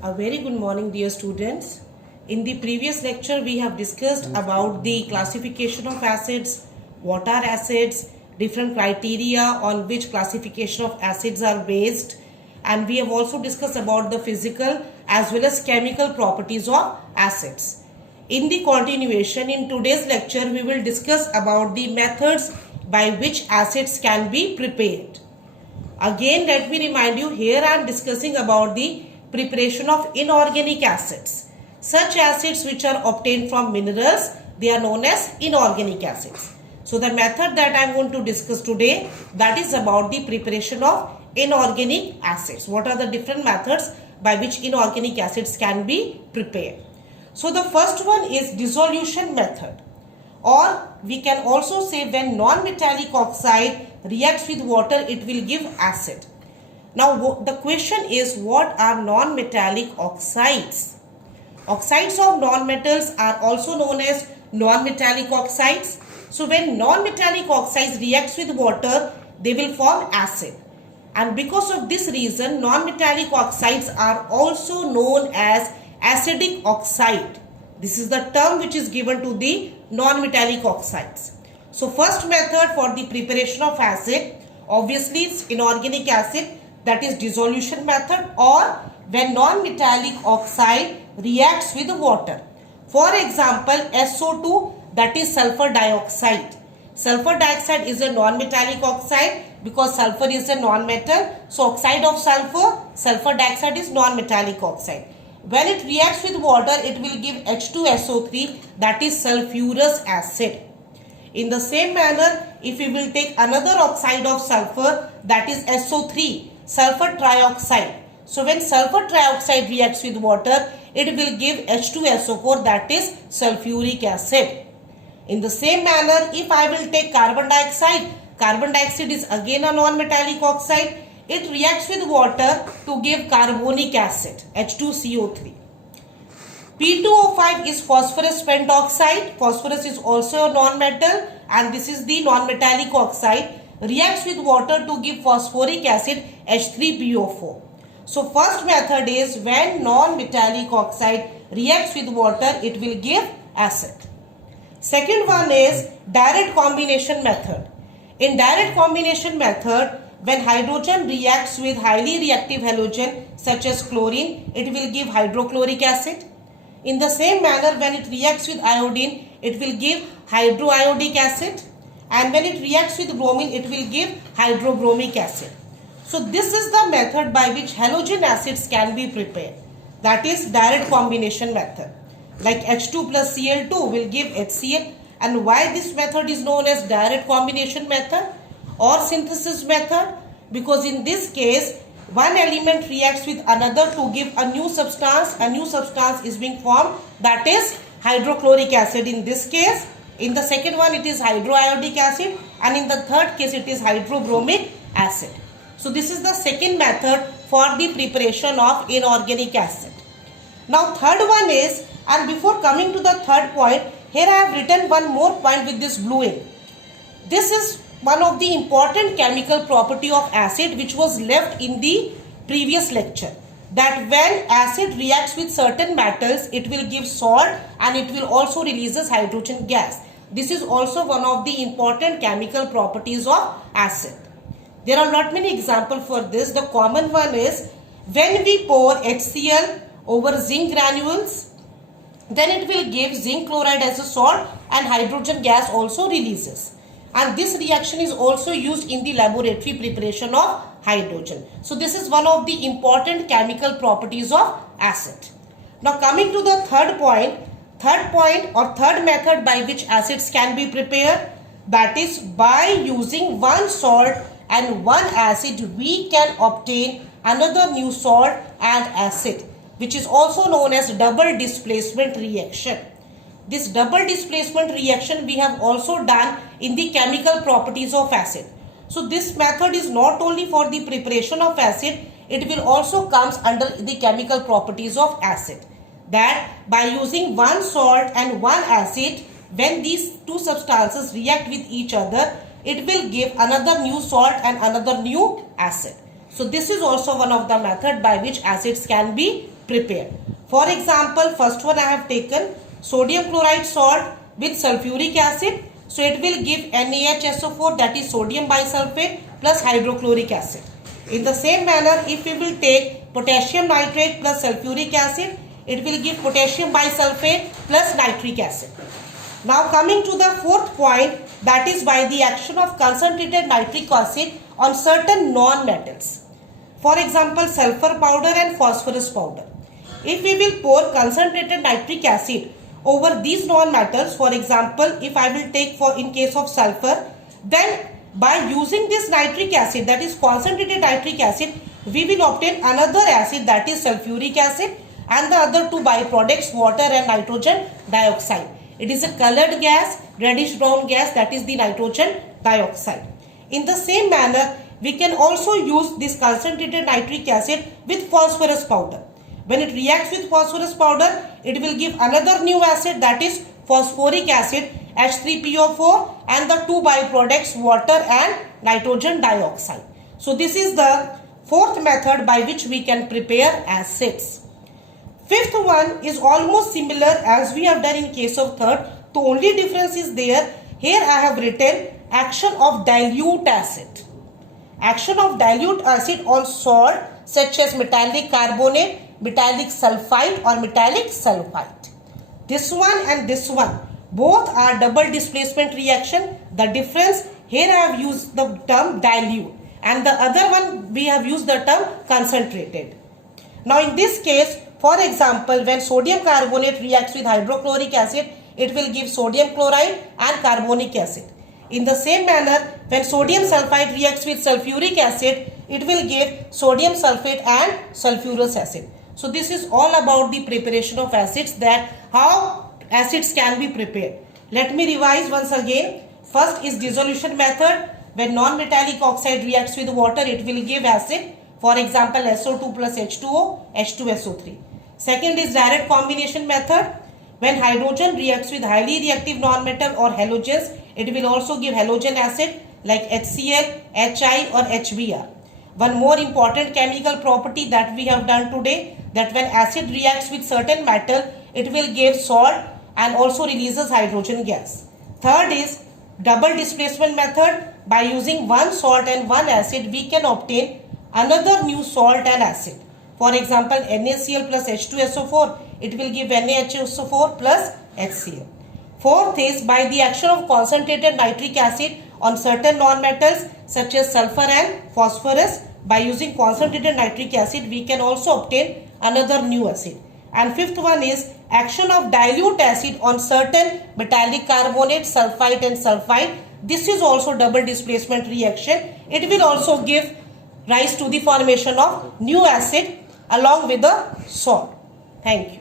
A very good morning, dear students. In the previous lecture, we have discussed about the classification of acids, what are acids, different criteria on which classification of acids are based, and we have also discussed about the physical as well as chemical properties of acids. In the continuation, in today's lecture, we will discuss about the methods by which acids can be prepared. Again, let me remind you, here I am discussing about the preparation of inorganic acids. Such acids which are obtained from minerals, they are known as inorganic acids. So the method that I am going to discuss today, that is about the preparation of inorganic acids. What are the different methods by which inorganic acids can be prepared? So the first one is dissolution method, or we can also say when non-metallic oxide reacts with water, it will give acid. Now the question is, what are non-metallic oxides? Oxides of non-metals are also known as non-metallic oxides. So when non-metallic oxides reacts with water, they will form acid. And because of this reason, non-metallic oxides are also known as acidic oxide. This is the term which is given to the non-metallic oxides. So first method for the preparation of acid, obviously it's inorganic acid, that is dissolution method, or when non-metallic oxide reacts with water. For example, SO2, that is sulfur dioxide. Sulfur dioxide is a non-metallic oxide because sulfur is a non-metal. So oxide of sulfur, sulfur dioxide is non-metallic oxide. When it reacts with water, it will give H2SO3, that is sulfurous acid. In the same manner, if we will take another oxide of sulfur, that is SO3, sulfur trioxide. So when sulfur trioxide reacts with water, it will give H2SO4, that is sulfuric acid. In the same manner, if I will take carbon dioxide is again a non-metallic oxide. It reacts with water to give carbonic acid, H2CO3. P2O5 is phosphorus pentoxide. Phosphorus is also a non-metal, and this is the non-metallic oxide. Reacts with water to give phosphoric acid, H3PO4. So first method is when non-metallic oxide reacts with water, it will give acid. Second one is direct combination method. In direct combination method, when hydrogen reacts with highly reactive halogen such as chlorine, it will give hydrochloric acid. In the same manner, when it reacts with iodine, it will give hydroiodic acid. And when it reacts with bromine, it will give hydrobromic acid. So this is the method by which halogen acids can be prepared. That is direct combination method. Like H2 plus Cl2 will give HCl. And why this method is known as direct combination method or synthesis method? Because in this case, one element reacts with another to give a new substance. A new substance is being formed, that is hydrochloric acid in this case. In the second one, it is hydroiodic acid, and in the third case, it is hydrobromic acid. So this is the second method for the preparation of inorganic acid. Now third one is, and before coming to the third point, here I have written one more point with this blue ink. This is one of the important chemical property of acid which was left in the previous lecture. That when acid reacts with certain metals, it will give salt and it will also releases hydrogen gas. This is also one of the important chemical properties of acid. There are not many examples for this. The common one is when we pour HCl over zinc granules, then it will give zinc chloride as a salt and hydrogen gas also releases. And this reaction is also used in the laboratory preparation of hydrogen. So this is one of the important chemical properties of acid. Now coming to the third point or third method by which acids can be prepared, that is by using one salt and one acid, we can obtain another new salt and acid, which is also known as double displacement reaction. This double displacement reaction we have also done in the chemical properties of acid. So this method is not only for the preparation of acid, it will also comes under the chemical properties of acid. That by using one salt and one acid, when these two substances react with each other, it will give another new salt and another new acid. So this is also one of the method by which acids can be prepared. For example, first one I have taken sodium chloride salt with sulfuric acid. So it will give NaHSO4, that is sodium bisulfate plus hydrochloric acid. In the same manner, if we will take potassium nitrate plus sulfuric acid, it will give potassium bisulfate plus nitric acid. Now coming to the fourth point, that is by the action of concentrated nitric acid on certain non-metals. For example, sulfur powder and phosphorus powder. If we will pour concentrated nitric acid over these non-metals, for example, if I will take for in case of sulfur, then by using this nitric acid, that is concentrated nitric acid, we will obtain another acid, that is sulfuric acid, and the other two byproducts, water and nitrogen dioxide. It is a colored gas, reddish brown gas, that is the nitrogen dioxide. In the same manner, we can also use this concentrated nitric acid with phosphorus powder. When it reacts with phosphorus powder, it will give another new acid, that is phosphoric acid, H3PO4, and the two byproducts, water and nitrogen dioxide. So this is the fourth method by which we can prepare acids. Fifth one is almost similar as we have done in case of third. The only difference is there. Here I have written action of dilute acid. Action of dilute acid on salt such as metallic carbonate, metallic sulfide or metallic sulfite. This one and this one, both are double displacement reaction. The difference, here I have used the term dilute and the other one we have used the term concentrated. Now in this case, for example, when sodium carbonate reacts with hydrochloric acid, it will give sodium chloride and carbonic acid. In the same manner, when sodium sulfide reacts with sulfuric acid, it will give sodium sulfate and sulfurous acid. So this is all about the preparation of acids, that how acids can be prepared. Let me revise once again. First is dissolution method. When non-metallic oxide reacts with water, it will give acid. For example, SO2 plus H2O, H2SO3. Second is direct combination method. When hydrogen reacts with highly reactive nonmetal or halogens, it will also give halogen acid like HCl, HI or HBr. One more important chemical property that we have done today, that when acid reacts with certain metal, it will give salt and also releases hydrogen gas. Third is double displacement method. By using one salt and one acid, we can obtain another new salt and acid. For example, NaCl plus H2SO4, it will give NaHSO4 plus HCl. Fourth is by the action of concentrated nitric acid on certain nonmetals such as sulfur and phosphorus. By using concentrated nitric acid, we can also obtain another new acid. And fifth one is action of dilute acid on certain metallic carbonate, sulfite and sulfide. This is also double displacement reaction. It will also give rise to the formation of new acid along with the salt. Thank you.